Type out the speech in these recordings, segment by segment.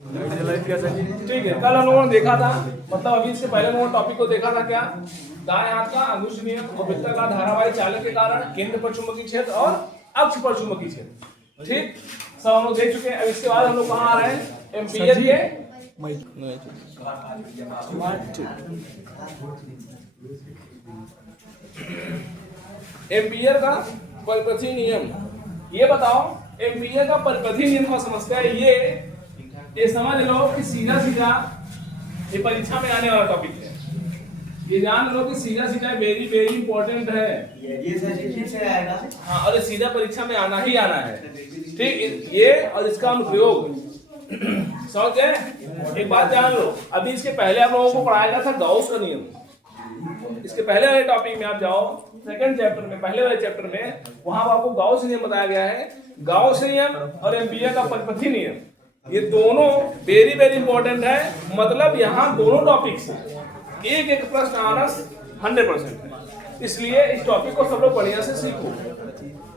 ठीक है, कल हम लोगों ने देखा था, मतलब अभी इससे पहले हम लोगों ने टॉपिक को देखा था क्या, दाएं हाथ का अंगुष्ठ नियम और वृत्ताकार धारावाही चालक के कारण केंद्र पर चुंबकीय क्षेत्र और अक्ष पर चुंबकीय क्षेत्र। ठीक, सब हम लोग देख चुके हैं। अब इसके बाद हम लोग कहाँ आ रहे हैं, एम्पियर के एम्पियर का परिपथी नियम। ये बताओ, एम्पियर का परिपथी नियम का समझते हैं। ये समझ लो कि सीधा सीधा ये परीक्षा में आने वाला टॉपिक है। ये जान लो कि सीधा सीधा वेरी वेरी इंपॉर्टेंट है। ये ठीक से आएगा। हाँ, और ये सीधा परीक्षा में आना ही आना है। ठीक, ये और इसका अनुप्रयोग समझ गए। एक बात जान लो, अभी इसके पहले आप लोगों को पढ़ाया गया था गॉस का नियम। इसके पहले वाले टॉपिक में आप जाओ, सेकंड चैप्टर में, पहले वाले चैप्टर में, वहां आपको गॉस नियम बताया गया है। गॉस नियम और एम्पियर का परिपथी नियम, ये दोनों वेरी वेरी इंपॉर्टेंट है। मतलब यहाँ दोनों टॉपिक से एक एक प्रश्न आना 100% है। इसलिए इस टॉपिक को सब लोग बढ़िया से सीखो,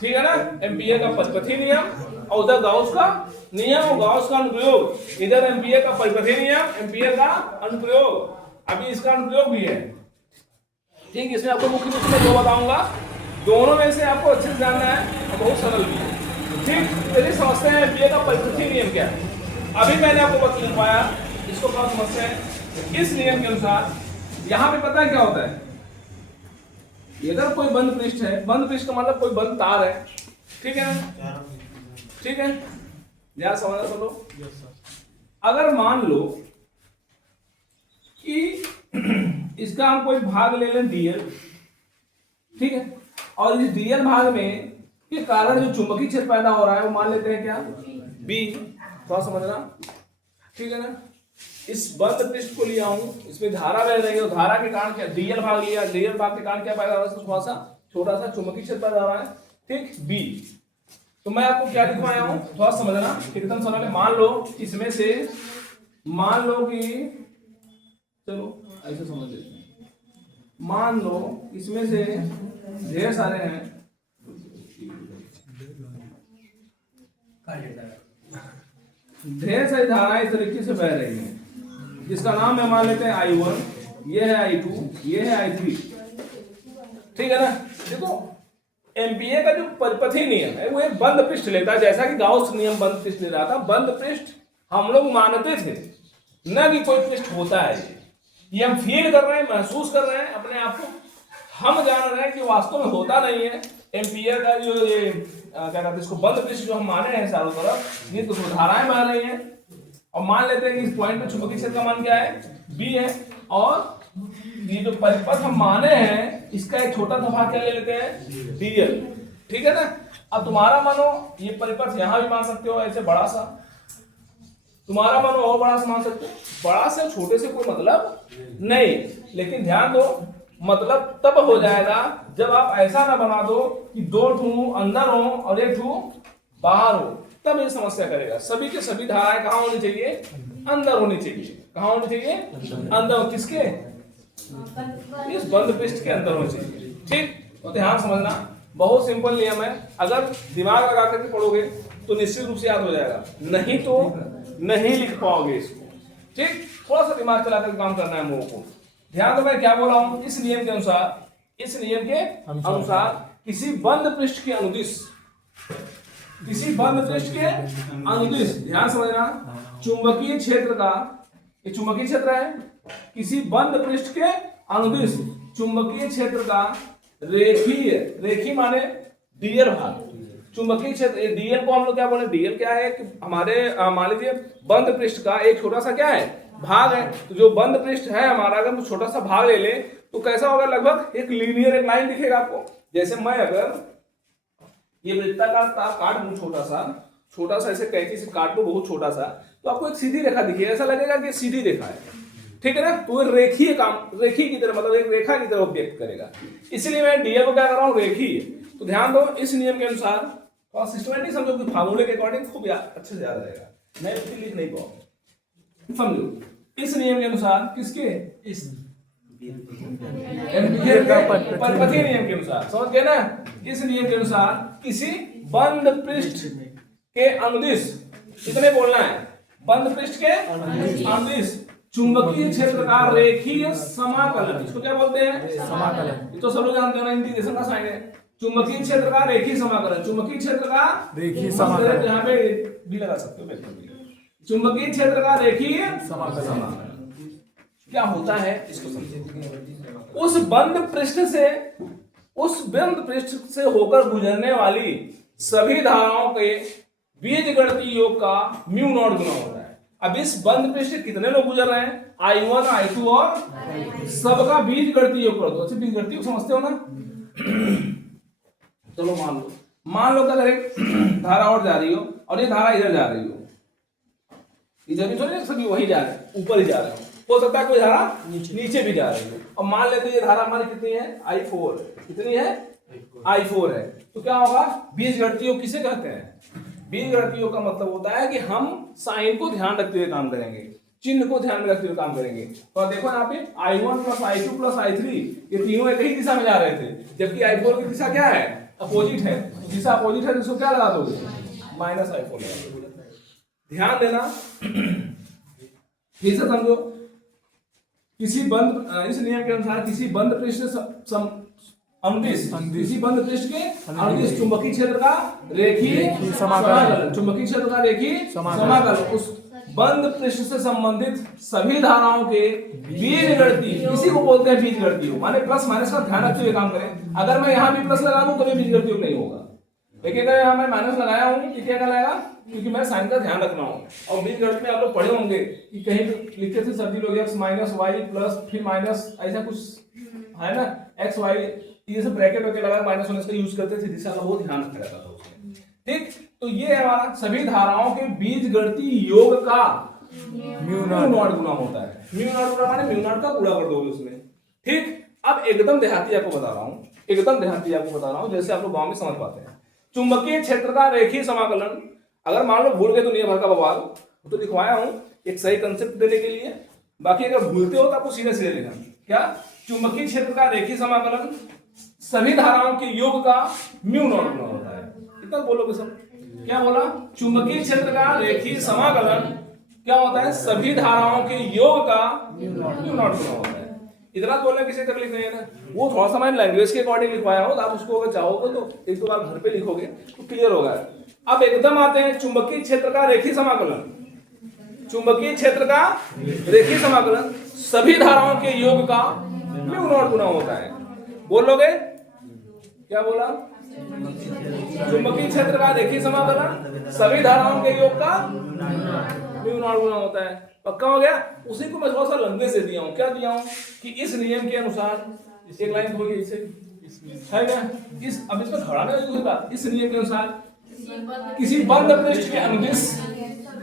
ठीक है ना। एम्पियर का परिपथी नियम और उधर गॉस का नियम और गॉस का अनुप्रयोग। इधर एम्पियर का परिपथी नियम, एम्पियर का अनुप्रयोग। अभी इसका अनुप्रयोग भी है। ठीक, इसमें आपको मुख्य रूप से जो बताऊंगा, दोनों में से आपको अच्छे से जानना है और बहुत सरल भी है। ठीक, चलिए समझते हैं एम्पियर का परिपथी नियम क्या है। अभी मैंने आपको बता पाया, इसको थोड़ा समझते हैं। इस नियम के अनुसार यहाँ पे पता है क्या होता है, अगर कोई बंद पृष्ठ है, बंद पृष्ठ का मतलब कोई बंद तार है, ठीक है ना, ठीक है, ध्यान समझना सब लोग। अगर मान लो कि इसका हम कोई भाग ले लें डीएल, ठीक है, और इस डीएल भाग में के कारण जो चुंबकीय क्षेत्र पैदा हो रहा है वो मान लेते हैं क्या, बी। थोड़ा समझना, ठीक है ना। इस बंद पृष्ठ को लिया हूं, इसमें धारा बह रही है, धारा के कारण क्या, डीएल भाग लिया, डीएल भाग के कारण क्या पैदा हो रहा है, थोड़ा सा छोटा सा चुंबकीय क्षेत्र पैदा हो रहा है, ठीक, बी। तो मैं आपको क्या लिखवाया हूं, थोड़ा समझना, एकदम समझ। मान लो इसमें से, मान लो कि, चलो ऐसे समझ लेते हैं, मान लो इसमें से ढेर सारे हैं, ढेर सारी धाराएं इस तरीके से बह रही हैं, जिसका नाम है मान लेते हैं I1, ये है I2, ये है I3, ठीक है ना। देखो, एम्पियर का जो परिपथी नियम है वो एक बंद पृष्ठ लेता है, जैसा कि गॉस नियम बंद पृष्ठ ले रहा था। बंद पृष्ठ हम लोग मानते थे न कि कोई पृष्ठ होता है, ये हम फील कर रहे हैं, महसूस कर रहे हैं अपने आप को। हम जान रहे हैं कि वास्तव में होता नहीं है। एम्पियर का जो ये क्या कहते हैं इसको, बंद पृष्ठ जो हम माने हैं चारों तरफ, ये तो धाराएं बह रही हैं, और मान लेते हैं कि इस पॉइंट पे चुंबकीय क्षेत्र का मान क्या है, बी है, और ये जो परिपथ हम माने हैं इसका एक छोटा सा भाग क्या ले लेते हैं, डीएल, ठीक है ना। अब तुम्हारा मानो ये परिपथ यहां भी मान सकते हो ऐसे बड़ा सा, तुम्हारा मानो और बड़ा सा मान सकते हो। बड़ा से छोटे से कोई मतलब नहीं, लेकिन ध्यान दो, मतलब तब हो जाएगा जब आप ऐसा ना बना दो कि दो ठू अंदर हो और एक ठू बाहर हो, तब ये समस्या करेगा। सभी के सभी धाराएं कहाँ होनी चाहिए, अंदर होनी चाहिए। कहाँ होनी चाहिए, अंदर। किसके, इस बंद पृष्ठ के अंदर होनी चाहिए। ठीक, तो ध्यान समझना, बहुत सिंपल नियम है। अगर दिमाग लगा करके पढ़ोगे तो निश्चित रूप से याद हो जाएगा, नहीं तो नहीं लिख पाओगे इसको। ठीक, थोड़ा सा दिमाग चला कर काम करना है हम लोगों को। ध्यान दो मैं क्या बोला हूं, इस नियम के अनुसार, इस नियम के अनुसार किसी बंद पृष्ठ के अनुदिश, किसी बंद पृष्ठ के अनुदिश, ध्यान समझना, चुंबकीय क्षेत्र का, ये चुंबकीय क्षेत्र है, किसी बंद पृष्ठ के अनुदिश चुंबकीय क्षेत्र का रेखीय, रेखीय माने डीएल भाग, चुंबकीय क्षेत्र, डीएल को हम लोग क्या बोले, डीएल क्या है कि हमारे मान लीजिए बंद पृष्ठ का एक छोटा सा क्या है, भाग है। तो जो बंद पृष्ठ है हमारा, अगर हम छोटा सा भाग ले ले तो कैसा होगा, लगभग एक लीनियर एक लाइन दिखेगा आपको। जैसे मैं अगर ये वृत्ताकार तार काट दूं, छोटा सा ऐसे कैंची से काट दूं बहुत छोटा सा, तो आपको एक सीधी रेखा दिखेगी, ऐसा लगेगा कि सीधी रेखा है, ठीक है ना। तो ये रेखीय काम, रेखी की तरह, मतलब एक रेखा की तरह व्यक्त करेगा। इसलिए मैं डीएल को क्या कर रहा हूँ, रेखीय। तो ध्यान दो, इस नियम के अनुसार और सिस्टमैटिक समझो कि फार्मूले के अकॉर्डिंग खूब अच्छे से याद रहेगा, मैं इसकी लिख नहीं पाऊंगा। समझो, इस नियम के अनुसार, किसके, इस एम्पियर का परिपथी नियम के अनुसार, समझ गए ना। इस नियम के अनुसार किसी बंद पृष्ठ के अनुदिश, इतने बोलना है, बंद पृष्ठ के अनुदिश चुंबकीय क्षेत्र का रेखीय समाकलन, इसको क्या बोलते हैं? समाकलन। ये तो सब लोग जानते हो ना, इंटीग्रेशन का साइन है। चुंबकीय क्षेत्र का रेखीय समाकलन, चुंबकीय क्षेत्र का रेखीय समाकलन, यहाँ पे भी लगा सकते हो। चुंबकीय क्षेत्र का रेखीय समाकलन क्या होता है इसको समझें। उस बंद पृष्ठ से होकर गुजरने वाली सभी धाराओं के बीजगणितीय योग का म्यू नॉट गुना होता है। अब इस बंद पृष्ठ से कितने लोग गुजर रहे हैं? I1, I2 और सबका बीजगणितीय योग कर दो। अच्छा, बीजगणितीय योग समझते हो ना? चलो मान लो अगर एक धारा और जा रही हो और ये धारा इधर जा रही हो, इधर भी थोड़ी सभी वही जा रहे हैं, ऊपर ही जा रहे हो सकता है कोई धारा नीचे भी जा रही है। और मान लेते हैं ये धारा हमारी कितनी है? I4। कितनी है? I4 है। तो क्या होगा? बीजगणितीय योग किसे कहते हैं? बीजगणितीय योग का मतलब होता है कि हम साइन को ध्यान रखते हुए काम करेंगे, चिन्ह को ध्यान में रखते हुए काम करेंगे। तो देखो यहाँ पे I1 plus I2 plus I3 ये तीनों एक ही दिशा में जा रहे थे, जबकि I4 की दिशा क्या है? अपोजिट है। दिशा अपोजिट है तो इसको क्या लगा दोगे? माइनस I4 लगा दोगे। ध्यान देना, फिर से समझो। किसी बंद इस नियम के अनुसार किसी बंद पृष्ठ अनुदिश किसी बंद पृष्ठ के अनुदिश चुंबकीय क्षेत्र का रेखीय समाकलन, चुंबकीय क्षेत्र का रेखीय समाकलन उस बंद पृष्ठ से संबंधित सभी धाराओं के बीजगणितीय, इसी को बोलते हैं बीजगणितीय। माने प्लस माइनस का ध्यान रखते हुए काम करें। अगर मैं यहाँ भी प्लस लगा दूं तो बीजगणितीय नहीं होगा, लेकिन अगर यहाँ मैं माइनस लगाया हूँ तो क्या कहलाएगा? क्योंकि मैं साइन का ध्यान रखना हूँ। और बीजगणित में आप लोग पढ़े होंगे कि कहीं लिखते थे सभी लोग x माइनस वाई प्लस फिर माइनस, ऐसा कुछ है ना, एक्स वाई ये सब ब्रैकेट वगैरह लगा माइनस होने का यूज करते थे, दिशा का बहुत ध्यान रखा जाता था उसमें। ठीक, तो ये है हमारा सभी धाराओं के बीजगणितीय योग का म्यू नॉट गुना होता है। म्यू नॉट गुना माने म्यू नॉट का गुणा कर दोगे उसमें। ठीक, अब एकदम देहाती आपको बता रहा हूँ, एकदम देहाती आपको बता रहा हूँ, जैसे आप लोग गाँव में समझ पाते हैं। चुंबकीय क्षेत्र का रेखीय समाकलन, अगर मान लो भूल गए दुनिया भर का बवाल, तो लिखवाया हूं एक सही कंसेप्ट देने के लिए। बाकी अगर भूलते हो तो आपको सीधे सीधे लिखना। क्या? चुंबकीय क्षेत्र का रेखीय समाकलन सभी धाराओं के योग का म्यू नॉट गुना होता है। इतना बोलोगे सब? क्या बोला? चुंबकीय क्षेत्र का रेखीय समाकलन क्या होता है? सभी धाराओं के योग का म्यू नॉट गुना होता है। इतना बोलने किसी तकलीफ नहीं है ना। वो थोड़ा सा मैंने लैंग्वेज के अकॉर्डिंग लिखवाया हो, तो आप उसको अगर चाहोगे तो एक दो बार घर पे लिखोगे तो क्लियर होगा। अब एकदम आते हैं चुंबकीय क्षेत्र का रेखीय समाकलन। चुंबकीय क्षेत्र का रेखीय समाकलन सभी धाराओं के योग का म्यू नॉट गुना होता है। बोलोगे? क्या बोला? चुंबकीय क्षेत्र का रेखीय समाकलन सभी धाराओं के योग का म्यू नॉट गुना होता है। पक्का हो गया? उसी को मैं थोड़ा सा लंबे से दिया हूँ। क्या दिया हूँ कि इस नियम के अनुसार एक लाइन होगी इसे है ना, इस अब इसको खड़ा नहीं होगा। इस नियम के अनुसार किसी बंद पृष्ठ के अनुदिश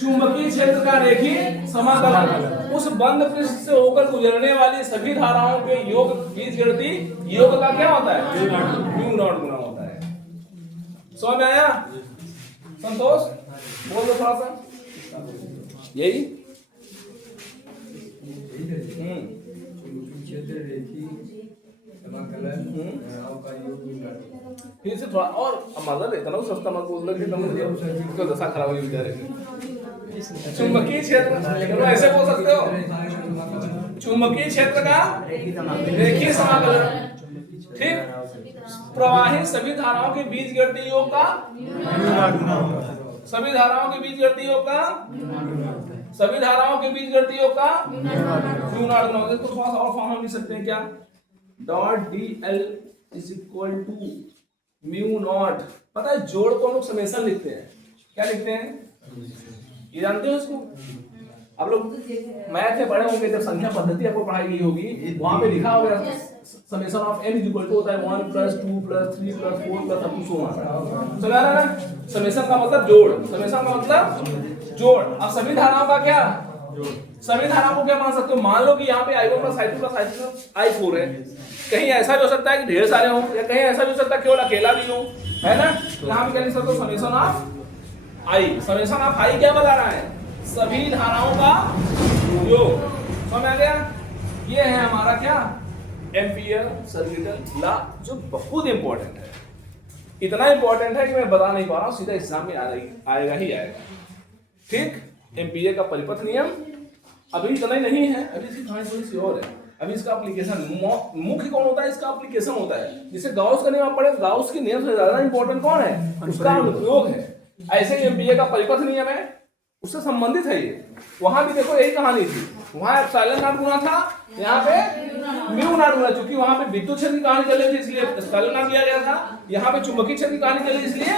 चुंबकीय क्षेत्र का रेखीय समाकलन उस बंद पृष्ठ से होकर गुजरने वाली सभी धाराओं के योग बीजगणितीय योग का क्या होता है? म्यू नॉट गुना होता है। समझ में आया? संतोष बोल दो थोड़ा सा। यही फिर से थोड़ा और मजा लेता ना, सस्ता मत बोल दो, दशा खराब हो बेचारे। चुंबकीय क्षेत्र ऐसे बोल सकते हो, चुंबकीय क्षेत्र का रेखीय समाकलन। ठीक, प्रवाहित सभी धाराओं के बीजगणितीय योग का सभी धाराओं के बीजगणितीय योग का सभी धाराओं के बीजगणितीय योग का म्यू नॉट गुना होता है। तो थोड़ा सा और फॉर्म हम लिख सकते हैं। क्या? Dot dl is equal to mu naught. पता है जोड़ को हम लोग समेशन लिखते हैं। क्या लिखते हैं? ये जानते हो इसको? आप लोग मैथ में पढ़े होंगे, जब संख्या पद्धति आपको पढ़ाई गई होगी वहां पे लिखा होगा summation of n is equal to होता है 1 plus 2 plus 3 plus 4 plus up to so on. चला रहा है ना? समेशन का मतलब जोड़, समेशन का मतलब जोड़। अब सभी धाराओं का क्या? सभी धाराओं को क्या मान सकते हो? मान लो कि यहाँ पे I1 plus I2 plus I4 है। कहीं ऐसा भी हो सकता है कि ढेर सारे हों, या कहीं ऐसा भी हो सकता है केवल अकेला भी हो, है ना? यहाँ पे क्या लिख सकते हो? Summation of I। Summation of I क्या बता रहा है? सभी धाराओं का योग। समझ आ गया? ये है हमारा क्या? एम्पियर सर्किटल लॉ, जो बहुत इंपॉर्टेंट है। इतना इंपॉर्टेंट है कि मैं बता नहीं पा रहा हूँ, सीधा एग्जाम में आएगा ही आएगा। ठीक, एम्पीयर का परिपथ नियम। अभी इतना ही नहीं है, अभी इसकी कहानी थोड़ी सी और है। अभी इसका एप्लीकेशन मुख्य कौन होता है, इसका एप्लीकेशन होता है। जिसे गाउस का नियम पढ़े, गाउस के नियम से ज्यादा इंपॉर्टेंट कौन है, उसका अनुप्रयोग है। ऐसे ही एम्पीयर का परिपथ नियम है, उससे संबंधित है ये। वहां भी देखो यही कहानी थी, वहां एप्सिलॉन नॉट गुना था, यहाँ पे म्यू नॉट गुना। चूंकि वहां पे विद्युत क्षेत्र की कहानी चल रही थी इसलिए एप्सिलॉन नॉट लिया गया था, यहाँ पे चुंबकीय क्षेत्र की कहानी चल रही इसलिए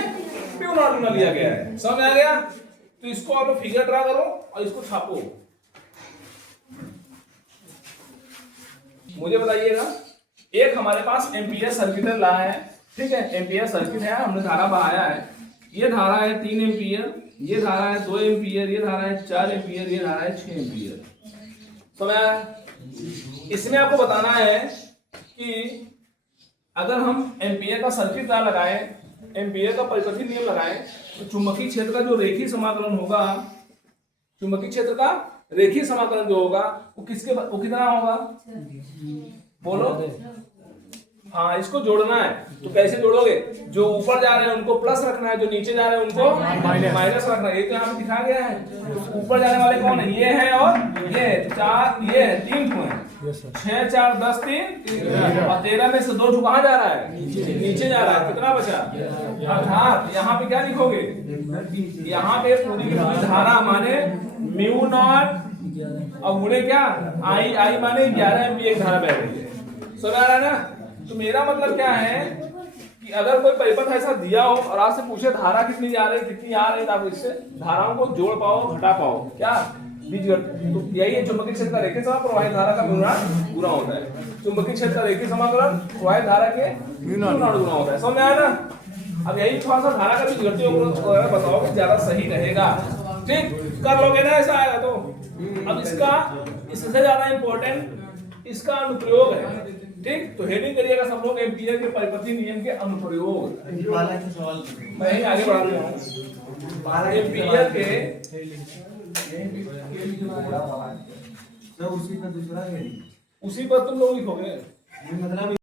म्यू नॉट गुना लिया गया है। समझ आ गया? तो इसको आप लोग फिगर ड्रा करो और इसको छापो। मुझे बताइएगा, एक हमारे पास एम्पीयर सर्किट ला है, ठीक है, एम्पीयर सर्किट है, हमने धारा बहाया है। ये धारा है 3 एम्पीयर, ये धारा है 2 एम्पीयर, ये धारा है 4 एम्पीयर, ये धारा है 6 एम्पीयर। समझ आया? इसमें आपको बताना है कि अगर हम एम्पीयर का सर्किट ला लगाएं, एम्पीयर का परिपथी नियम लगाएं, तो चुंबकीय क्षेत्र का जो रेखीय समाकलन होगा, चुंबकीय क्षेत्र का रेखीय समाकलन जो होगा वो कितना होगा, बोलो? हाँ, इसको जोड़ना है। तो कैसे जोड़ोगे? जो ऊपर जा रहे हैं उनको प्लस रखना है, जो नीचे जा रहे हैं उनको माइनस रखना है। ये तो यहाँ पे दिखा गया है। तो ऊपर जाने वाले कौन है? ये है और ये 4, ये 3 ठो है। 6, 4, 10, 3 और 13 में से 2 ठो कहाँ जा रहा है? नीचे जा रहा है। कितना बचा? अर्थात यहाँ पे क्या लिखोगे? यहाँ पे पूरी की पूरी धारा माने म्यू नॉट और गुणे क्या, आई माने 11 एम्पीयर धारा बह रही है। समझ आ रहा है ना? तो मेरा मतलब क्या है कि अगर कोई परिपथ ऐसा दिया हो और आपसे पूछे धारा कितनी जा रही है, कितनी आ रही है, तो आप इससे धाराओं को जोड़ पाओ, घटा पाओ, क्या बीजगणित। तो यही है चुंबकीय क्षेत्र का रेखीय समाकलन, प्रवाहित धारा का म्यू नॉट गुना होता है। चुंबकीय क्षेत्र का रेखीय समाकलन प्रवाहित धारा के म्यू नॉट गुना होता है। समझ में आया ना? अब यही थोड़ा सा धारा का बीजगणित वगैरह बताओ कि ज्यादा सही रहेगा। ठीक कर लोगे ना? ऐसा आएगा तो अब इससे ज्यादा इंपॉर्टेंट इसका अनुप्रयोग है। ठीक, तो हेडिंग करिएगा सब लोग, एम्पीयर के परिपथी नियम के अनुप्रयोग। मैं ही आगे बढ़ा रहा हूँ। एम्पीयर के उसी पर दूसरा उसी पर तुम लोग लिखोगे, मतलब